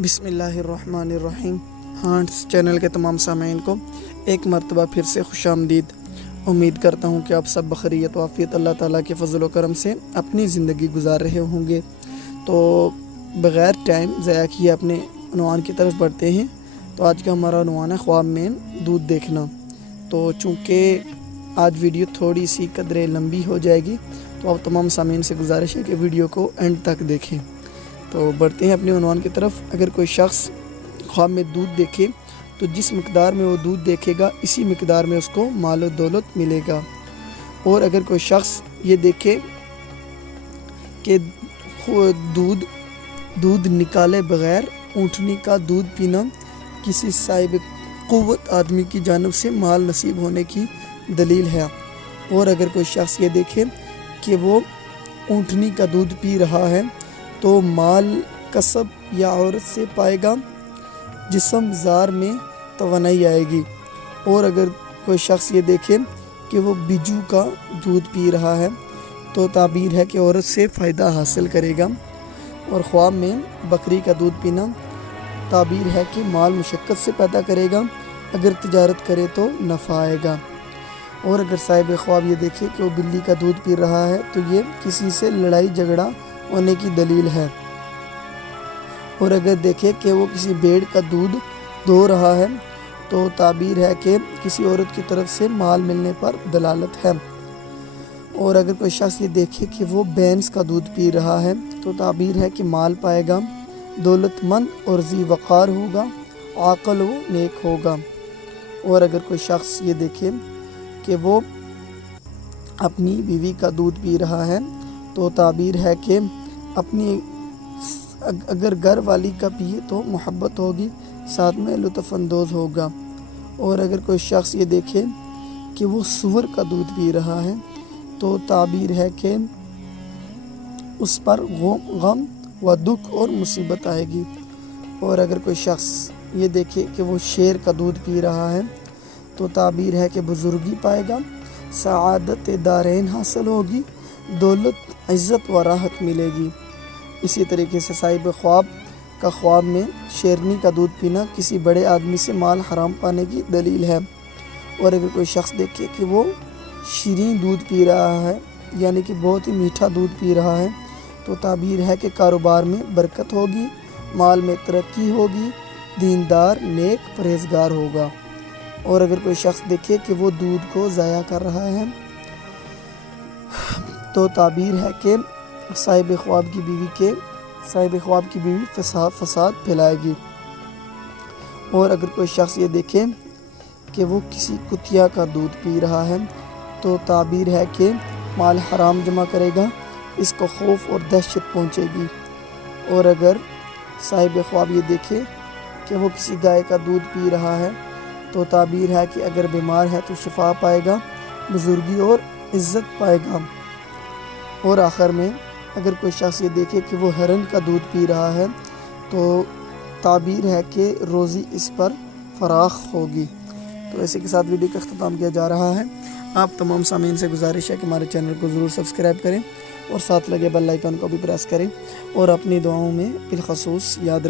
بسم اللہ الرحمن الرحیم۔ ہانٹس چینل کے تمام سامعین کو ایک مرتبہ پھر سے خوش آمدید۔ امید کرتا ہوں کہ آپ سب بخیریت و عافیت اللہ تعالیٰ کے فضل و کرم سے اپنی زندگی گزار رہے ہوں گے۔ تو بغیر ٹائم ضائع کیے اپنے عنوان کی طرف بڑھتے ہیں۔ تو آج کا ہمارا عنوان ہے خواب میں دودھ دیکھنا۔ تو چونکہ آج ویڈیو تھوڑی سی قدرے لمبی ہو جائے گی، تو آپ تمام سامعین سے گزارش ہے کہ ویڈیو کو اینڈ تک دیکھیں۔ تو بڑھتے ہیں اپنے عنوان کی طرف۔ اگر کوئی شخص خواب میں دودھ دیکھے تو جس مقدار میں وہ دودھ دیکھے گا اسی مقدار میں اس کو مال و دولت ملے گا۔ اور اگر کوئی شخص یہ دیکھے کہ دودھ نکالے بغیر اونٹنی کا دودھ پینا کسی صاحب قوت آدمی کی جانب سے مال نصیب ہونے کی دلیل ہے، اور اگر کوئی شخص یہ دیکھے کہ وہ اونٹنی کا دودھ پی رہا ہے تو مال کسب یا عورت سے پائے گا، جسم زار میں توانائی آئے گی۔ اور اگر کوئی شخص یہ دیکھے کہ وہ بجو کا دودھ پی رہا ہے تو تعبیر ہے کہ عورت سے فائدہ حاصل کرے گا۔ اور خواب میں بکری کا دودھ پینا تعبیر ہے کہ مال مشقت سے پیدا کرے گا، اگر تجارت کرے تو نفع آئے گا۔ اور اگر صاحب خواب یہ دیکھے کہ وہ بلی کا دودھ پی رہا ہے تو یہ کسی سے لڑائی جھگڑا ہونے کی دلیل ہے۔ اور اگر دیکھے کہ وہ کسی بھیڑ کا دودھ دھو رہا ہے تو تعبیر ہے کہ کسی عورت کی طرف سے مال ملنے پر دلالت ہے۔ اور اگر کوئی شخص یہ دیکھے کہ وہ بھینس کا دودھ پی رہا ہے تو تعبیر ہے کہ مال پائے گا، دولت مند اور ذی وقار ہوگا، عاقل و نیک ہوگا۔ اور اگر کوئی شخص یہ دیکھے کہ وہ اپنی بیوی کا دودھ پی رہا ہے تو تعبیر ہے کہ اگر گھر والی کا پیے تو محبت ہوگی، ساتھ میں لطف اندوز ہوگا۔ اور اگر کوئی شخص یہ دیکھے کہ وہ سور کا دودھ پی رہا ہے تو تعبیر ہے کہ اس پر غم و دکھ اور مصیبت آئے گی۔ اور اگر کوئی شخص یہ دیکھے کہ وہ شیر کا دودھ پی رہا ہے تو تعبیر ہے کہ بزرگی پائے گا، سعادت دارین حاصل ہوگی، دولت عزت و راحت ملے گی۔ اسی طریقے سے صاحب خواب کا خواب میں شیرنی کا دودھ پینا کسی بڑے آدمی سے مال حرام پانے کی دلیل ہے۔ اور اگر کوئی شخص دیکھے کہ وہ شیریں دودھ پی رہا ہے، یعنی کہ بہت ہی میٹھا دودھ پی رہا ہے، تو تعبیر ہے کہ کاروبار میں برکت ہوگی، مال میں ترقی ہوگی، دیندار نیک پرہیزگار ہوگا۔ اور اگر کوئی شخص دیکھے کہ وہ دودھ کو ضائع کر رہا ہے تو تعبیر ہے کہ صاحب خواب کی بیوی فساد پھیلائے گی۔ اور اگر کوئی شخص یہ دیکھے کہ وہ کسی کتیا کا دودھ پی رہا ہے تو تعبیر ہے کہ مال حرام جمع کرے گا، اس کو خوف اور دہشت پہنچے گی۔ اور اگر صاحب خواب یہ دیکھے کہ وہ کسی گائے کا دودھ پی رہا ہے تو تعبیر ہے کہ اگر بیمار ہے تو شفا پائے گا، بزرگی اور عزت پائے گا۔ اور آخر میں اگر کوئی شخص یہ دیکھے کہ وہ ہرن کا دودھ پی رہا ہے تو تعبیر ہے کہ روزی اس پر فراخ ہوگی۔ تو ایسے کے ساتھ ویڈیو کا اختتام کیا جا رہا ہے۔ آپ تمام سامعین سے گزارش ہے کہ ہمارے چینل کو ضرور سبسکرائب کریں اور ساتھ لگے بیل آئیکن کو بھی پریس کریں، اور اپنی دعاؤں میں بالخصوص یاد رکھیں۔